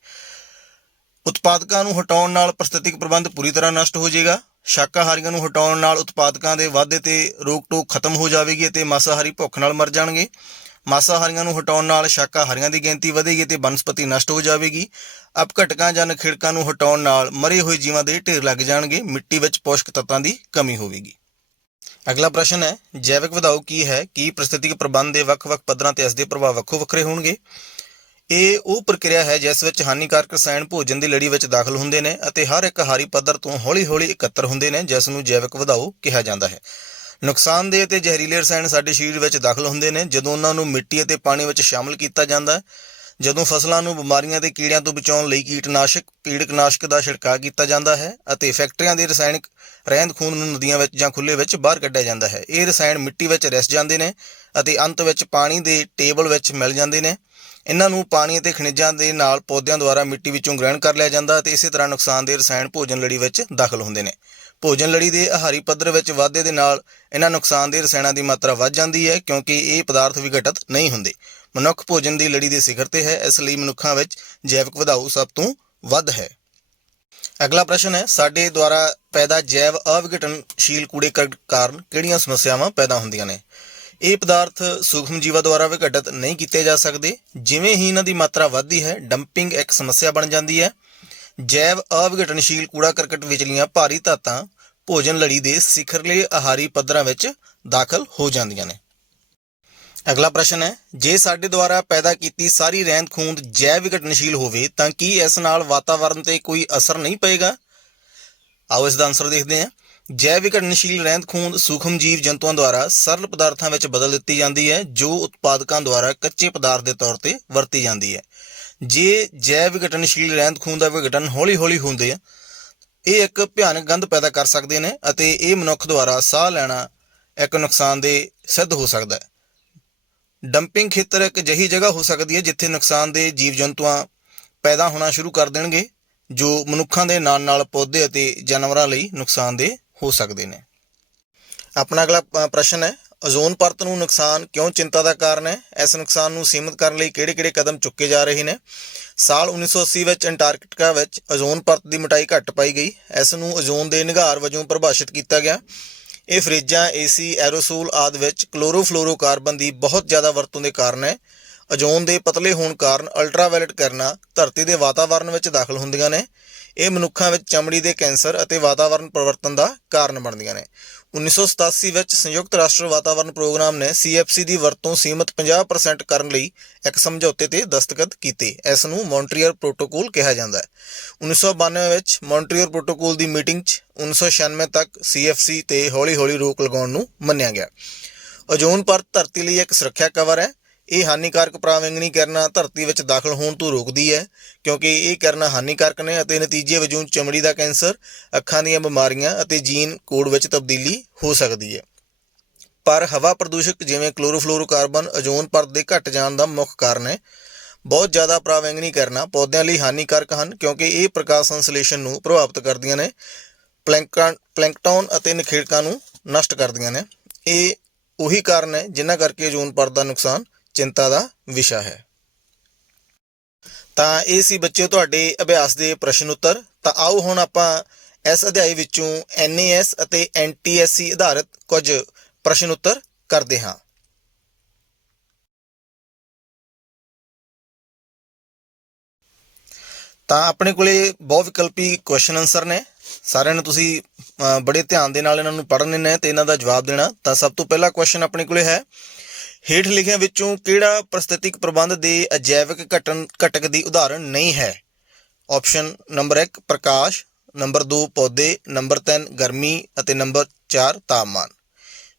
ਉਤਪਾਦਕਾਂ ਨੂੰ ਹਟਾਉਣ ਨਾਲ ਪਾਰਿਸਥਿਤਿਕ ਪ੍ਰਬੰਧ ਪੂਰੀ ਤਰ੍ਹਾਂ ਨਸ਼ਟ ਹੋ ਜਾਏਗਾ। ਸ਼ਾਕਾਹਾਰੀਆਂ ਨੂੰ ਹਟਾਉਣ ਨਾਲ ਉਤਪਾਦਕਾਂ ਦੇ ਵਾਧੇ ਤੇ ਰੋਕ ਟੋਕ ਖਤਮ ਹੋ ਜਾਵੇਗੀ ਅਤੇ ਮਾਸਾਹਾਰੀ ਭੁੱਖ ਨਾਲ ਮਰ ਜਾਣਗੇ। ਮਾਸਾਹਾਰੀਆਂ ਨੂੰ ਹਟਾਉਣ ਨਾਲ ਸ਼ਾਕਾਹਾਰੀਆਂ ਦੀ ਗਿਣਤੀ ਵਧੇਗੀ ਅਤੇ ਬਨਸਪਤੀ ਨਸ਼ਟ ਹੋ ਜਾਵੇਗੀ। ਅਪਘਟਕਾਂ ਜਾਂ ਨਖੇੜਕਾਂ ਨੂੰ ਹਟਾਉਣ ਨਾਲ ਮਰੇ ਹੋਏ ਜੀਵਾਂ ਦੇ ਢੇਰ ਲੱਗ ਜਾਣਗੇ। ਮਿੱਟੀ ਵਿੱਚ ਪੋਸ਼ਕ ਤੱਤਾਂ ਦੀ ਕਮੀ ਹੋਵੇਗੀ। ਅਗਲਾ ਪ੍ਰਸ਼ਨ ਹੈ, ਜੈਵਿਕ ਵਧਾਓ ਕੀ ਹੈ? ਕੀ ਪਾਰਿਸਥਿਤਿਕ ਪ੍ਰਬੰਧ ਦੇ ਵੱਖ-ਵੱਖ ਪੱਧਰਾਂ ਤੇ ਇਸ ਦੇ ਪ੍ਰਭਾਵ ਵੱਖੋ ਵੱਖਰੇ ਹੋਣਗੇ? ਇਹ ਉਹ ਪ੍ਰਕਿਰਿਆ ਹੈ ਜਿਸ ਵਿੱਚ ਹਾਨੀਕਾਰਕ ਰਸਾਇਣ ਭੋਜਨ ਦੀ ਲੜੀ ਵਿੱਚ ਦਾਖਲ ਹੁੰਦੇ ਨੇ ਅਤੇ ਹਰ ਇੱਕ ਆਹਾਰੀ ਪੱਧਰ ਤੋਂ ਹੌਲੀ-ਹੌਲੀ ਇਕੱਤਰ ਹੁੰਦੇ ਨੇ, ਜਿਸ ਨੂੰ ਜੈਵਿਕ ਵਧਾਓ ਕਿਹਾ ਜਾਂਦਾ ਹੈ। ਨੁਕਸਾਨਦੇਹ ਅਤੇ ਜ਼ਹਿਰੀਲੇ ਰਸਾਇਣ ਸਾਡੇ ਸਰੀਰ ਵਿੱਚ ਦਾਖਲ ਹੁੰਦੇ ਨੇ ਜਦੋਂ ਉਹਨਾਂ ਨੂੰ ਮਿੱਟੀ ਅਤੇ ਪਾਣੀ ਵਿੱਚ ਸ਼ਾਮਲ ਕੀਤਾ ਜਾਂਦਾ। ਜਦੋਂ ਫਸਲਾਂ ਨੂੰ ਬਿਮਾਰੀਆਂ ਤੇ ਕੀੜਿਆਂ ਤੋਂ ਬਚਾਉਣ ਲਈ ਕੀਟਨਾਸ਼ਕ, ਪੀੜਕਨਾਸ਼ਕ ਦਾ ਛਿੜਕਾਅ ਕੀਤਾ ਜਾਂਦਾ ਹੈ ਅਤੇ ਫੈਕਟਰੀਆਂ ਦੇ ਰਸਾਇਣਕ ਰਹਿੰਦ ਖੂੰਹਦ ਨੂੰ ਨਦੀਆਂ ਵਿੱਚ ਜਾਂ ਖੁੱਲ੍ਹੇ ਵਿੱਚ ਬਾਹਰ ਕੱਢਿਆ ਜਾਂਦਾ ਹੈ। ਇਹ ਰਸਾਇਣ ਮਿੱਟੀ ਵਿੱਚ ਰਿਸ ਜਾਂਦੇ ਨੇ ਅਤੇ ਅੰਤ ਵਿੱਚ ਪਾਣੀ ਦੇ ਟੇਬਲ ਵਿੱਚ ਮਿਲ ਜਾਂਦੇ ਨੇ। ਇਹਨਾਂ ਨੂੰ ਪਾਣੀ ਅਤੇ ਖਣਿਜਾਂ ਦੇ ਨਾਲ ਪੌਦਿਆਂ ਦੁਆਰਾ ਮਿੱਟੀ ਵਿੱਚੋਂ ਗ੍ਰਹਿਣ ਕਰ ਲਿਆ ਜਾਂਦਾ ਅਤੇ ਇਸੇ ਤਰ੍ਹਾਂ ਨੁਕਸਾਨਦੇਹ ਰਸਾਇਣ ਭੋਜਨ ਲੜੀ ਵਿੱਚ ਦਾਖਲ ਹੁੰਦੇ ਨੇ। ਭੋਜਨ ਲੜੀ ਦੇ ਆਹਾਰੀ ਪੱਧਰ ਵਿੱਚ ਵਾਧੇ ਦੇ ਨਾਲ ਇਹਨਾਂ ਨੁਕਸਾਨਦੇਹ ਰਸਾਇਣਾਂ ਦੀ ਮਾਤਰਾ ਵੱਧ ਜਾਂਦੀ ਹੈ ਕਿਉਂਕਿ ਇਹ ਪਦਾਰਥ ਵਿਘਟਿਤ ਨਹੀਂ ਹੁੰਦੇ। ਮਨੁੱਖ ਭੋਜਨ ਦੀ ਲੜੀ ਦੇ ਸਿਖਰ ਤੇ ਹੈ, ਇਸ ਲਈ ਮਨੁੱਖਾਂ ਵਿੱਚ ਜੈਵਿਕ ਵਧਾਓ ਸਭ ਤੋਂ ਵੱਧ ਹੈ। ਅਗਲਾ ਪ੍ਰਸ਼ਨ ਹੈ, ਸਾਡੇ ਦੁਆਰਾ ਪੈਦਾ ਜੈਵ ਅਵਿਘਟਨਸ਼ੀਲ ਕੂੜੇ ਕਾਰਨ ਕਿਹੜੀਆਂ ਸਮੱਸਿਆਵਾਂ ਪੈਦਾ ਹੁੰਦੀਆਂ ਨੇ? ਇਹ ਪਦਾਰਥ ਸੂਖਮ ਜੀਵਾਂ ਦੁਆਰਾ ਵਿਘਟਿਤ ਨਹੀਂ ਕੀਤੇ ਜਾ ਸਕਦੇ। ਜਿਵੇਂ ਹੀ ਇਹਨਾਂ ਦੀ ਮਾਤਰਾ ਵੱਧਦੀ ਹੈ, ਡੰਪਿੰਗ ਇੱਕ ਸਮੱਸਿਆ ਬਣ ਜਾਂਦੀ ਹੈ। ਜੈਵ ਅਵਿਘਟਨਸ਼ੀਲ ਕੂੜਾ ਕਰਕਟ ਵਿਚਲੀਆਂ ਭਾਰੀ ਧਾਤਾਂ ਭੋਜਨ ਲੜੀ ਦੇ ਸਿਖਰਲੇ ਆਹਾਰੀ ਪੱਧਰਾਂ ਵਿੱਚ ਦਾਖਲ ਹੋ ਜਾਂਦੀਆਂ ਨੇ। ਅਗਲਾ ਪ੍ਰਸ਼ਨ ਹੈ, ਜੇ ਸਾਡੇ ਦੁਆਰਾ ਪੈਦਾ ਕੀਤੀ ਸਾਰੀ ਰਹਿੰਦ ਖੂੰਹਦ ਜੈਵ ਵਿਘਟਨਸ਼ੀਲ ਹੋਵੇ ਤਾਂ ਕੀ ਇਸ ਨਾਲ ਵਾਤਾਵਰਨ ਤੇ ਕੋਈ ਅਸਰ ਨਹੀਂ ਪਏਗਾ? ਆਓ ਇਸ ਦਾ ਆਨਸਰ ਦੇਖਦੇ ਹਾਂ। ਜੈਵ ਵਿਘਟਨਸ਼ੀਲ ਰਹਿੰਦ ਖੂੰਹਦ ਸੂਖਮ ਜੀਵ ਜੰਤੂਆਂ ਦੁਆਰਾ ਸਰਲ ਪਦਾਰਥਾਂ ਵਿੱਚ ਬਦਲ ਦਿੱਤੀ ਜਾਂਦੀ ਹੈ ਜੋ ਉਤਪਾਦਕਾਂ ਦੁਆਰਾ ਕੱਚੇ ਪਦਾਰਥ ਦੇ ਤੌਰ ਤੇ ਵਰਤੀ ਜਾਂਦੀ ਹੈ। ਜੇ ਜੈਵ ਵਿਘਟਨਸ਼ੀਲ ਰਹਿੰਦ ਖੂੰਹਦ ਦਾ ਵਿਘਟਨ ਹੌਲੀ-ਹੌਲੀ ਹੁੰਦੇ ਆ, ਇਹ ਇੱਕ ਭਿਆਨਕ ਗੰਧ ਪੈਦਾ ਕਰ ਸਕਦੇ ਨੇ ਅਤੇ ਇਹ ਮਨੁੱਖ ਦੁਆਰਾ ਸਾਹ ਲੈਣਾ ਇੱਕ ਨੁਕਸਾਨਦੇਹ ਸਿੱਧ ਹੋ ਸਕਦਾ ਹੈ। ਡੰਪਿੰਗ ਖੇਤਰ ਇੱਕ ਅਜਿਹੀ ਜਗ੍ਹਾ ਹੋ ਸਕਦੀ ਹੈ ਜਿੱਥੇ ਨੁਕਸਾਨਦੇਹ ਜੀਵ ਜੰਤੂਆਂ ਪੈਦਾ ਹੋਣਾ ਸ਼ੁਰੂ ਕਰ ਦੇਣਗੇ ਜੋ ਮਨੁੱਖਾਂ ਦੇ ਨਾਲ-ਨਾਲ ਪੌਦੇ ਅਤੇ ਜਾਨਵਰਾਂ ਲਈ ਨੁਕਸਾਨਦੇਹ ਹੋ ਸਕਦੇ ਨੇ। ਆਪਣਾ ਅਗਲਾ ਪ੍ਰਸ਼ਨ ਹੈ, ਓਜ਼ੋਨ ਪਰਤ ਨੂੰ ਨੁਕਸਾਨ ਕਿਉਂ ਚਿੰਤਾ ਦਾ ਕਾਰਨ ਹੈ? ਇਸ ਨੁਕਸਾਨ ਨੂੰ ਸੀਮਿਤ ਕਰਨ ਲਈ ਕਿਹੜੇ-ਕਿਹੜੇ ਕਦਮ ਚੁੱਕੇ ਜਾ ਰਹੇ ਨੇ? ਸਾਲ 1980 ਵਿੱਚ ਅੰਟਾਰਕਟਿਕਾ ਵਿੱਚ ਓਜ਼ੋਨ ਪਰਤ ਦੀ ਮੋਟਾਈ ਘੱਟ ਪਾਈ ਗਈ। ਇਸ ਨੂੰ ਓਜ਼ੋਨ ਦੇ ਨਿਘਾਰ ਵਜੋਂ ਪਰਿਭਾਸ਼ਿਤ ਕੀਤਾ ਗਿਆ। ਇਹ ਫਰਿੱਜਾਂ, ਏਸੀ, ਐਰੋਸੋਲ ਆਦਿ ਵਿੱਚ ਕਲੋਰੋਫਲੋਰੋਕਾਰਬਨ ਦੀ ਬਹੁਤ ਜ਼ਿਆਦਾ ਵਰਤੋਂ ਦੇ ਕਾਰਨ ਹੈ। ਓਜ਼ੋਨ ਦੇ ਪਤਲੇ ਹੋਣ ਕਾਰਨ ਅਲਟਰਾਵਾਇਲਟ ਕਿਰਨਾਂ ਧਰਤੀ ਦੇ ਵਾਤਾਵਰਣ ਵਿੱਚ ਦਾਖਲ ਹੁੰਦੀਆਂ ਨੇ। ਇਹ ਮਨੁੱਖਾਂ ਵਿੱਚ ਚਮੜੀ ਦੇ ਕੈਂਸਰ ਅਤੇ ਵਾਤਾਵਰਣ ਪਰਿਵਰਤਨ ਦਾ ਕਾਰਨ ਬਣਦੀਆਂ ਨੇ। 1987 ਵਿੱਚ ਸੰਯੁਕਤ ਰਾਸ਼ਟਰ ਵਾਤਾਵਰਣ ਪ੍ਰੋਗਰਾਮ ਨੇ CFC ਦੀ ਵਰਤੋਂ ਸੀਮਤ 50% ਕਰਨ ਲਈ ਇੱਕ ਸਮਝੌਤੇ ਤੇ ਦਸਤਖਤ ਕੀਤੇ। ਇਸ ਨੂੰ ਮੌਂਟਰੀਅਲ ਪ੍ਰੋਟੋਕੋਲ ਕਿਹਾ ਜਾਂਦਾ ਹੈ। 1992 ਵਿੱਚ ਮੌਂਟਰੀਅਲ ਪ੍ਰੋਟੋਕੋਲ ਦੀ ਮੀਟਿੰਗ 'ਚ 1996 ਤੱਕ CFC ਤੇ ਹੌਲੀ-ਹੌਲੀ ਰੋਕ ਲਗਾਉਣ ਨੂੰ ਮੰਨਿਆ ਗਿਆ। ਓਜ਼ੋਨ ਪਰਤ ਧਰਤੀ ਲਈ ਇੱਕ ਸੁਰੱਖਿਆ ਕਵਰ ਹੈ। ਇਹ ਹਾਨੀਕਾਰਕ ਪਰਾਵੈਂਗਨੀ ਕਿਰਨਾਂ ਧਰਤੀ ਵਿੱਚ ਦਾਖਲ ਹੋਣ ਤੋਂ ਰੋਕਦੀ ਹੈ, ਕਿਉਂਕਿ ਇਹ ਕਿਰਨਾਂ ਹਾਨੀਕਾਰਕ ਨੇ ਅਤੇ ਨਤੀਜੇ ਵਜੋਂ ਚਮੜੀ ਦਾ ਕੈਂਸਰ, ਅੱਖਾਂ ਦੀਆਂ ਬਿਮਾਰੀਆਂ ਅਤੇ ਜੀਨ ਕੋਡ ਵਿੱਚ ਤਬਦੀਲੀ ਹੋ ਸਕਦੀ ਹੈ। ਪਰ ਹਵਾ ਪ੍ਰਦੂਸ਼ਕ ਜਿਵੇਂ ਕਲੋਰੋਫਲੋਰੋਕਾਰਬਨ ਓਜ਼ੋਨ ਪਰਤ ਦੇ ਘਟ ਜਾਣ ਦਾ ਮੁੱਖ ਕਾਰਨ ਹੈ। ਬਹੁਤ ਜ਼ਿਆਦਾ ਪਰਾਵੈਂਗਨੀ ਕਿਰਨਾਂ ਪੌਦਿਆਂ ਲਈ ਹਾਨੀਕਾਰਕ ਹਨ, ਕਿਉਂਕਿ ਇਹ ਪ੍ਰਕਾਸ਼ ਸੰਸਲੇਸ਼ਨ ਨੂੰ ਪ੍ਰਭਾਵਿਤ ਕਰਦੀਆਂ ਨੇ, ਪਲੈਂਕਟਨ ਅਤੇ ਨਿਖੇੜਕਾਂ ਨੂੰ ਨਸ਼ਟ ਕਰਦੀਆਂ ਨੇ। ਇਹ ਉਹੀ ਕਾਰਨ ਹੈ ਜਿਨ੍ਹਾਂ ਕਰਕੇ ਓਜ਼ੋਨ ਪਰਤ ਦਾ ਨੁਕਸਾਨ ਚਿੰਤਾ ਦਾ ਵਿਸ਼ਾ ਹੈ। ਤਾਂ ਇਹ ਸੀ ਬੱਚਿਓ ਤੁਹਾਡੇ ਅਭਿਆਸ ਦੇ ਪ੍ਰਸ਼ਨ ਉੱਤਰ। ਤਾਂ ਆਓ ਹੁਣ ਆਪਾਂ ਇਸ ਅਧਿਆਇ ਵਿੱਚੋਂ NAS ਅਤੇ NTSC ਆਧਾਰਿਤ ਕੁਝ ਪ੍ਰਸ਼ਨ ਉੱਤਰ ਕਰਦੇ ਹਾਂ। ਤਾਂ ਆਪਣੇ ਕੋਲੇ ਬਹੁ ਵਿਕਲਪੀ ਕੁਐਸਚਨ ਆਨਸਰ ਨੇ। ਸਾਰਿਆਂ ਨੂੰ ਤੁਸੀਂ ਬੜੇ ਧਿਆਨ ਦੇ ਨਾਲ ਇਹਨਾਂ ਨੂੰ ਪੜ੍ਹਨੇ ਨੇ ਤੇ ਇਹਨਾਂ ਦਾ ਜਵਾਬ ਦੇਣਾ। ਤਾਂ ਸਭ ਤੋਂ ਪਹਿਲਾ ਕੁਐਸਚਨ ਆਪਣੇ ਕੋਲੇ ਹੈ, ਹੇਠ ਲਿਖਿਆਂ ਵਿੱਚੋਂ ਕਿਹੜਾ ਪ੍ਰਸਥਿਤਿਕ ਪ੍ਰਬੰਧ ਦੇ ਅਜੈਵਿਕ ਘਟਕ ਦੀ ਉਦਾਹਰਣ ਨਹੀਂ ਹੈ? ਆਪਸ਼ਨ ਨੰਬਰ 1 ਪ੍ਰਕਾਸ਼, ਨੰਬਰ 2 ਪੌਦੇ, ਨੰਬਰ 3 ਗਰਮੀ ਅਤੇ ਨੰਬਰ 4 ਤਾਪਮਾਨ।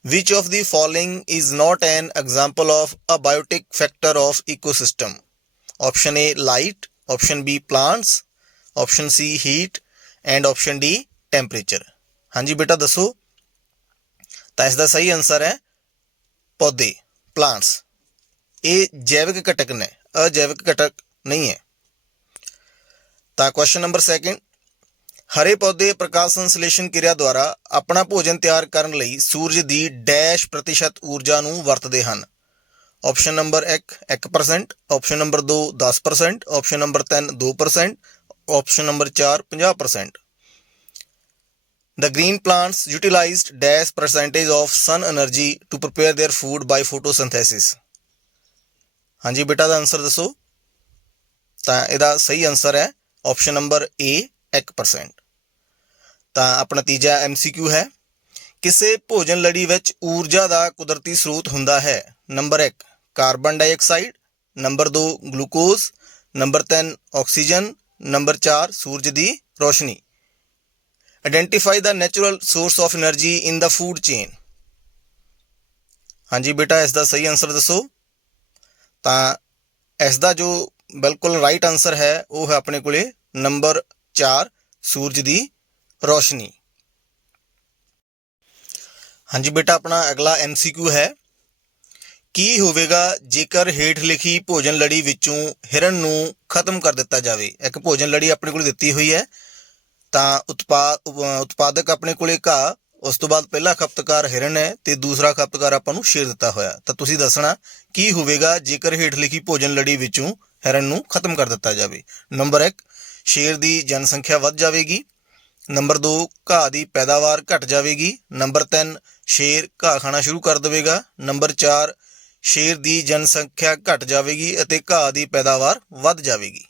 Which of the following is not an example of a biotic factor of ecosystem? Option A light, option B plants, option C heat and option D temperature। ਹਾਂਜੀ ਬੇਟਾ ਦੱਸੋ। ਤਾਂ ਇਸ ਦਾ ਸਹੀ ਆਨਸਰ ਹੈ ਪੌਦੇ, ਪਲਾਂਟਸ। ਇਹ ਜੈਵਿਕ ਘਟਕ ਨੇ, ਅਜੈਵਿਕ ਘਟਕ ਨਹੀਂ ਹੈ। ਤਾਂ ਕੁਐਸਚਨ ਨੰਬਰ 2, ਹਰੇ ਪੌਦੇ ਪ੍ਰਕਾਸ਼ ਸੰਸਲੇਸ਼ਨ ਕਿਰਿਆ ਦੁਆਰਾ ਆਪਣਾ ਭੋਜਨ ਤਿਆਰ ਕਰਨ ਲਈ ਸੂਰਜ ਦੀ ਡੈਸ਼ ਪ੍ਰਤੀਸ਼ਤ ਊਰਜਾ ਨੂੰ ਵਰਤਦੇ ਹਨ? Option number 1 1%, option number 2 10%, option number 3 2%, option number 4 50%। The green plants utilized dash percentage of sun energy to prepare their food by photosynthesis। ਹਾਂਜੀ ਬੇਟਾ ਦਾ ਆਨਸਰ ਦੱਸੋ। ਤਾਂ ਇਹਦਾ ਸਹੀ ਆਨਸਰ ਹੈ ਆਪਸ਼ਨ ਨੰਬਰ A 1%। ਤਾਂ ਆਪਣਾ ਤੀਜਾ MCQ ਹੈ, ਕਿਸੇ ਭੋਜਨ ਲੜੀ ਵਿੱਚ ਊਰਜਾ ਦਾ ਕੁਦਰਤੀ ਸਰੋਤ ਹੁੰਦਾ ਹੈ? Number 1 carbon dioxide, number 2 glucose, number 3 oxygen, number 4 ਸੂਰਜ ਦੀ ਰੋਸ਼ਨੀ। Identify the natural source of energy in the food chain. ਹਾਂਜੀ ਬੇਟਾ ਇਸ ਦਾ ਸਹੀ ਆਨਸਰ ਦੱਸੋ। ਤਾਂ ਇਸ ਦਾ ਜੋ ਬਿਲਕੁਲ ਰਾਈਟ ਆਨਸਰ ਹੈ ਉਹ ਹੈ ਆਪਣੇ ਕੋਲੇ ਨੰਬਰ 4 ਸੂਰਜ ਦੀ ਰੋਸ਼ਨੀ। ਹਾਂਜੀ ਬੇਟਾ ਆਪਣਾ ਅਗਲਾ MCQ ਹੈ, ਕੀ ਹੋਵੇਗਾ ਜੇਕਰ ਹੇਠ ਲਿਖੀ ਭੋਜਨ ਲੜੀ ਵਿੱਚੋਂ ਹਿਰਨ ਨੂੰ ਖਤਮ ਕਰ ਦਿੱਤਾ ਜਾਵੇ? ਇੱਕ ਭੋਜਨ ਲੜੀ ਆਪਣੇ ਕੋਲ ਦਿੱਤੀ ਹੋਈ ਹੈ। ਤਾਂ ਉਤਪਾਦਕ ਆਪਣੇ ਕੋਲੇ ਘਾਹ, ਉਸ ਤੋਂ ਬਾਅਦ ਪਹਿਲਾ ਖਪਤਕਾਰ ਹਿਰਨ ਹੈ ਤੇ ਦੂਸਰਾ ਖਪਤਕਾਰ ਆਪਾਂ ਨੂੰ ਸ਼ੇਰ ਦਿੱਤਾ ਹੋਇਆ। ਤਾਂ ਤੁਸੀਂ ਦੱਸਣਾ ਕੀ ਹੋਵੇਗਾ ਜੇਕਰ ਹੇਠ ਲਿਖੀ ਭੋਜਨ ਲੜੀ ਵਿੱਚੋਂ ਹਿਰਨ ਨੂੰ ਖਤਮ ਕਰ ਦਿੱਤਾ ਜਾਵੇ। ਨੰਬਰ 1 ਸ਼ੇਰ ਦੀ ਜਨਸੰਖਿਆ ਵੱਧ ਜਾਵੇਗੀ, ਨੰਬਰ 2 ਘਾਹ ਦੀ ਪੈਦਾਵਾਰ ਘਟ ਜਾਵੇਗੀ, ਨੰਬਰ 3 ਸ਼ੇਰ ਘਾਹ ਖਾਣਾ ਸ਼ੁਰੂ ਕਰ ਦੇਵੇਗਾ, ਨੰਬਰ 4 ਸ਼ੇਰ ਦੀ ਜਨਸੰਖਿਆ ਘਟ ਜਾਵੇਗੀ ਅਤੇ ਘਾਹ ਦੀ ਪੈਦਾਵਾਰ ਵੱਧ ਜਾਵੇਗੀ।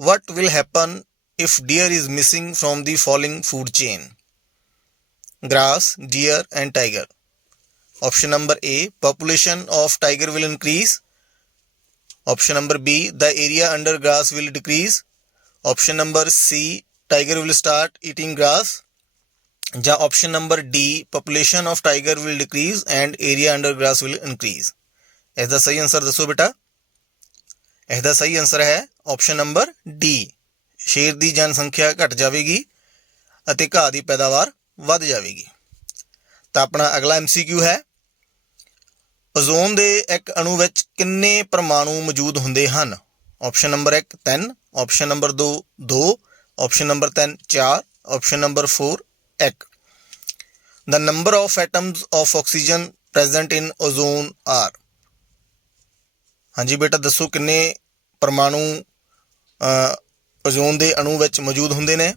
What will happen if deer is missing from the following food chain? Grass, deer and tiger। Option number A population of tiger will increase, option number B the area under grass will decrease, option number C tiger will start eating grass, ਜਾਂ option number D population of tiger will decrease and area under grass will increase। ਇਸ ਦਾ ਸਹੀ answer ਦੱਸੋ ਬੇਟਾ। ਇਸ ਦਾ ਸਹੀ answer ਹੈ option number D ਸ਼ੇਰ ਦੀ ਜਨਸੰਖਿਆ ਘਟ ਜਾਵੇਗੀ ਅਤੇ ਘਾਹ ਦੀ ਪੈਦਾਵਾਰ ਵੱਧ ਜਾਵੇਗੀ। ਤਾਂ ਆਪਣਾ ਅਗਲਾ MCQ ਹੈ, ਓਜ਼ੋਨ ਦੇ ਇੱਕ ਅਣੂ ਵਿੱਚ ਕਿੰਨੇ ਪਰਮਾਣੂ ਮੌਜੂਦ ਹੁੰਦੇ ਹਨ? Option number 1 3, option number 2 2, option number 3 4, option number 4 1। The number of atoms of oxygen present in ozone are। ਹਾਂਜੀ ਬੇਟਾ ਦੱਸੋ ਕਿੰਨੇ ਪਰਮਾਣੂ ਓਜ਼ੋਨ ਦੇ ਅਣੂ ਵਿੱਚ ਮੌਜੂਦ ਹੁੰਦੇ ਨੇ?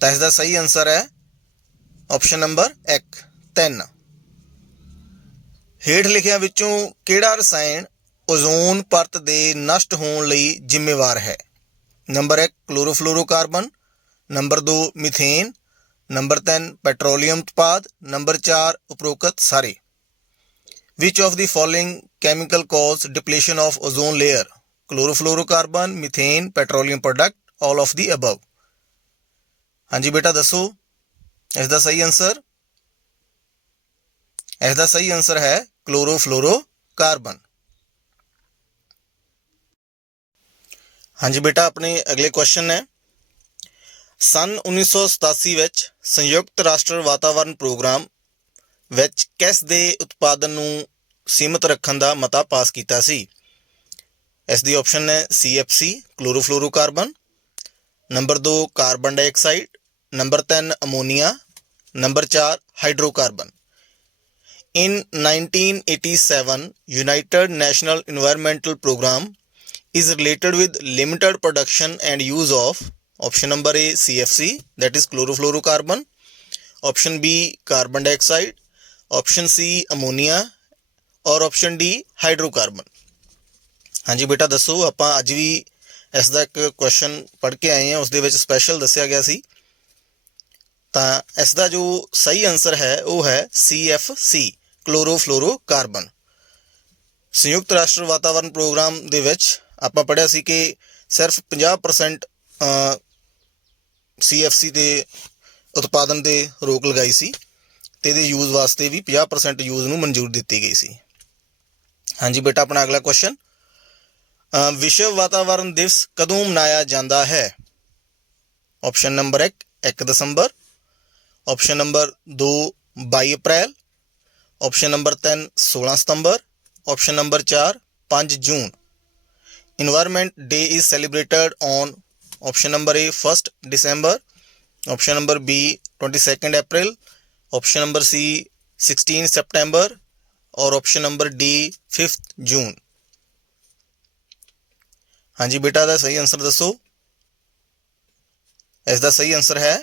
ਤਾਂ ਇਸ ਦਾ ਸਹੀ ਆਨਸਰ ਹੈ ਆਪਸ਼ਨ ਨੰਬਰ 1 3। ਹੇਠ ਲਿਖਿਆਂ ਵਿੱਚੋਂ ਕਿਹੜਾ ਰਸਾਇਣ ਓਜ਼ੋਨ ਪਰਤ ਦੇ ਨਸ਼ਟ ਹੋਣ ਲਈ ਜ਼ਿੰਮੇਵਾਰ ਹੈ? Number 1 chlorofluorocarbon, number 2 methane, number 3 petroleum ਉਤਪਾਦ, ਨੰਬਰ 4 ਉਪਰੋਕਤ ਸਾਰੇ। Which of the following chemical cause depletion of ozone layer? Chlorofluorocarbon, methane, petroleum product, all of the above। ਹਾਂਜੀ ਬੇਟਾ ਦੱਸੋ ਇਸ ਦਾ ਸਹੀ ਆਨਸਰ। ਇਸ ਦਾ ਸਹੀ ਆਨਸਰ ਹੈ ਕਲੋਰੋਫਲੋਰੋਕਾਰਬਨ। ਹਾਂਜੀ ਬੇਟਾ ਆਪਣੇ ਅਗਲੇ ਕੁਐਸਚਨ ਹੈ, ਸੰਨ 1987 ਵਿੱਚ ਸੰਯੁਕਤ ਰਾਸ਼ਟਰ ਵਾਤਾਵਰਣ ਪ੍ਰੋਗਰਾਮ ਵਿੱਚ ਕਿਸ ਦੇ ਉਤਪਾਦਨ ਨੂੰ ਸੀਮਤ ਰੱਖਣ ਦਾ ਮਤਾ ਪਾਸ ਕੀਤਾ ਸੀ? ਇਸ ਦੀ ਆਪਸ਼ਨ ਹੈ CFC chlorofluorocarbon, number 2 carbon dioxide, number 3 ammonia, number 4 hydrocarbon. In 1987, United National Environmental Program is related with limited production and use of option number A CFC that is chlorofluorocarbon, option B carbon dioxide, option C ammonia ਔਰ option D hydrocarbon. ਹਾਂਜੀ ਬੇਟਾ ਦੱਸੋ, ਆਪਾਂ ਅੱਜ ਵੀ ਇਸ ਦਾ ਇੱਕ question ਪੜ੍ਹ ਕੇ ਆਏ ਹਾਂ, ਉਸ ਦੇ ਵਿੱਚ ਸਪੈਸ਼ਲ ਦੱਸਿਆ ਗਿਆ ਸੀ। ਤਾਂ ਇਸ ਦਾ ਜੋ ਸਹੀ ਆਨਸਰ ਹੈ ਉਹ ਹੈ CFC ਕਲੋਰੋਫਲੋਰੋਕਾਰਬਨ। ਸੰਯੁਕਤ ਰਾਸ਼ਟਰ ਵਾਤਾਵਰਣ ਪ੍ਰੋਗਰਾਮ ਦੇ ਵਿੱਚ ਆਪਾਂ ਪੜ੍ਹਿਆ ਸੀ ਕਿ ਸਿਰਫ 50% CFC ਦੇ ਉਤਪਾਦਨ 'ਤੇ ਰੋਕ ਲਗਾਈ ਸੀ ਅਤੇ ਇਹਦੇ ਯੂਜ਼ ਵਾਸਤੇ ਵੀ 50% ਯੂਜ਼ ਨੂੰ ਮਨਜ਼ੂਰ ਦਿੱਤੀ ਗਈ ਸੀ। ਹਾਂਜੀ ਬੇਟਾ ਆਪਣਾ ਅਗਲਾ ਕੁਐਸਚਨ, ਵਿਸ਼ਵ ਵਾਤਾਵਰਣ ਦਿਵਸ ਕਦੋਂ ਮਨਾਇਆ ਜਾਂਦਾ ਹੈ? Option number 1 1 December, option number 2 22 April, option number 3 16 September, option number 4 5 June. Environment day is celebrated on option number A 1 December, option number B 22 April, option number C 16 September ਔਰ ਆਪਸ਼ਨ ਨੰਬਰ D 5 ਜੂਨ। ਹਾਂਜੀ ਬੇਟਾ ਦਾ ਸਹੀ answer ਦੱਸੋ। ਇਸ ਦਾ ਸਹੀ answer ਹੈ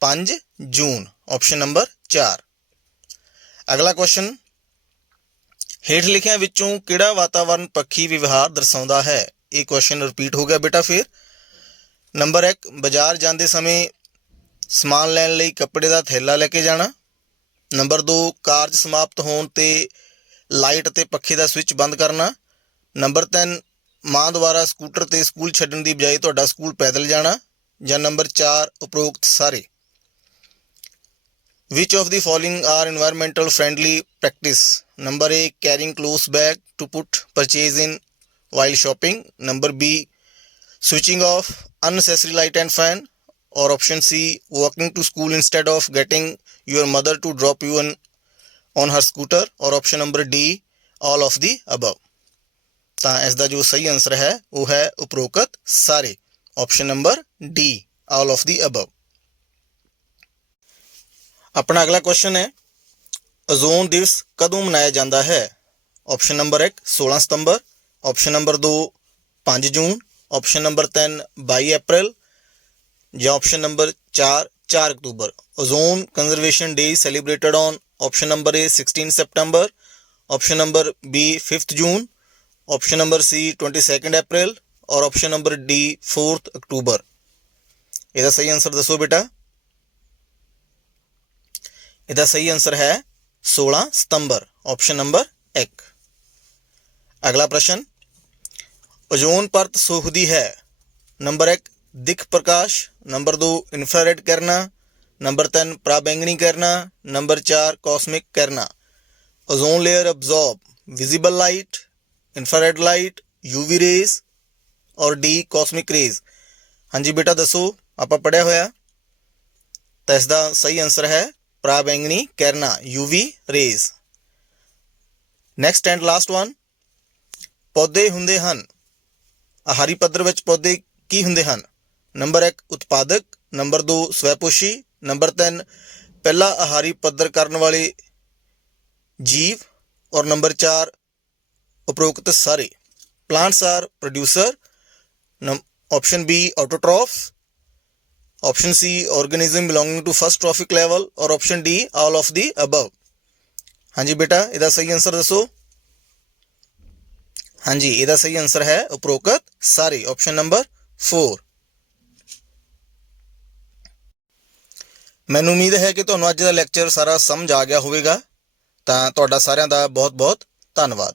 5 ਜੂਨ, option number 4। ਅਗਲਾ question, ਹੇਠ ਲਿਖਿਆਂ ਵਿੱਚੋਂ ਕਿਹੜਾ ਵਾਤਾਵਰਣ ਪੱਖੀ ਵਿਵਹਾਰ ਦਰਸਾਉਂਦਾ ਹੈ? ਇਹ ਕੁਐਸਚਨ ਰਿਪੀਟ ਹੋ ਗਿਆ ਬੇਟਾ ਫਿਰ। ਨੰਬਰ 1 ਬਾਜ਼ਾਰ ਜਾਂਦੇ ਸਮੇਂ ਸਮਾਨ ਲੈਣ ਲਈ ਕੱਪੜੇ ਦਾ ਥੈਲਾ ਲੈ ਕੇ ਜਾਣਾ, ਨੰਬਰ 2 ਕਾਰਜ ਸਮਾਪਤ ਹੋਣ 'ਤੇ ਲਾਈਟ ਅਤੇ ਪੱਖੇ ਦਾ ਸਵਿੱਚ ਬੰਦ ਕਰਨਾ, ਨੰਬਰ 3 ਮਾਂ ਦੁਆਰਾ ਸਕੂਟਰ 'ਤੇ ਸਕੂਲ ਛੱਡਣ ਦੀ ਬਜਾਏ ਤੁਹਾਡਾ ਸਕੂਲ ਪੈਦਲ ਜਾਣਾ, ਜਾਂ ਨੰਬਰ 4 ਉਪਰੋਕਤ ਸਾਰੇ। Which of the following are environmental friendly practice? Number A carrying clothes bag to put purchase in while shopping, number B switching off unnecessary light and fan, or option C walking to school instead of getting your mother to drop you on her scooter, or option number D all of the above। ਤਾਂ ਇਸ ਦਾ ਜੋ ਸਹੀ answer ਹੈ ਉਹ ਹੈ ਉਪਰੋਕਤ ਸਾਰੇ, option number D all of the above। ਆਪਣਾ ਅਗਲਾ ਕੁਐਸਚਨ ਹੈ, ਓਜ਼ੋਨ ਦਿਵਸ ਕਦੋਂ ਮਨਾਇਆ ਜਾਂਦਾ ਹੈ? ਆਪਸ਼ਨ ਨੰਬਰ 1 16 ਸਤੰਬਰ, ਆਪਸ਼ਨ ਨੰਬਰ 2 5 ਜੂਨ, ਆਪਸ਼ਨ ਨੰਬਰ 3 22 ਅਪ੍ਰੈਲ, ਜਾਂ option number 4 4 October. Ozone conservation day celebrated on option number A 16 September, option number B 5 June, option number C 22 ਅਪ੍ਰੈਲ ਔਰ ਆਪਸ਼ਨ ਨੰਬਰ D 4 ਅਕਤੂਬਰ। ਇਹਦਾ ਸਹੀ ਆਨਸਰ ਦੱਸੋ ਬੇਟਾ। ਇਹਦਾ ਸਹੀ ਆਨਸਰ ਹੈ 16 ਸਤੰਬਰ, option number 1। ਅਗਲਾ ਪ੍ਰਸ਼ਨ, ਓਜ਼ੋਨ ਪਰਤ ਸੁੱਕਦੀ ਹੈ। ਨੰਬਰ 1 ਦਿੱਖ ਪ੍ਰਕਾਸ਼, ਨੰਬਰ 2 ਇਨਫਰਾਰੈਡ ਕਿਰਨਾਂ, ਨੰਬਰ 3 ਪਰਾਬੈਂਗਨੀ ਕਿਰਨਾਂ, ਨੰਬਰ 4 ਕਾਸਮਿਕ ਕਿਰਨਾਂ। Ozone layer absorb visible light, infrared light, UV rays ਔਰ D ਕਾਸਮਿਕ ਰੇਜ਼। ਹਾਂਜੀ ਬੇਟਾ ਦੱਸੋ, ਆਪਾਂ ਪੜ੍ਹਿਆ ਹੋਇਆ। ਤਾਂ ਇਸ ਦਾ ਸਹੀ ਆਨਸਰ ਹੈ ਪਰਾਬੈਂਗਨੀ ਕਿਰਨਾਂ, UV rays. Next and last one, ਪੌਦੇ ਹੁੰਦੇ ਹਨ। ਆਹਾਰੀ ਪੱਧਰ ਵਿੱਚ ਪੌਦੇ ਕੀ ਹੁੰਦੇ ਹਨ? ਨੰਬਰ 1 ਉਤਪਾਦਕ, ਨੰਬਰ 2 ਸਵੈਪੋਸ਼ੀ, ਨੰਬਰ 3 ਪਹਿਲਾ ਆਹਾਰੀ ਪੱਧਰ ਕਰਨ ਵਾਲੇ ਜੀਵ ਔਰ ਨੰਬਰ 4 ਉਪਰੋਕਤ ਸਾਰੇ। Plants are producer, option B autotroph, option C organism belonging to first trophic level or option D all of the above. ਹਾਂਜੀ ਬੇਟਾ, ਇਹਦਾ ਸਹੀ ਆਨਸਰ ਦੱਸੋ। ਹਾਂਜੀ, ਇਹਦਾ ਸਹੀ ਆਨਸਰ ਹੈ ਉਪਰੋਕਤ ਸਾਰੇ, ਆਪਸ਼ਨ ਨੰਬਰ 4। ਮੈਨੂੰ ਉਮੀਦ ਹੈ ਕਿ ਤੁਹਾਨੂੰ ਅੱਜ ਦਾ ਲੈਕਚਰ ਸਾਰਾ ਸਮਝ ਆ ਗਿਆ ਹੋਵੇਗਾ। ਤਾਂ ਤੁਹਾਡਾ ਸਾਰਿਆਂ ਦਾ ਬਹੁਤ ਬਹੁਤ ਧੰਨਵਾਦ।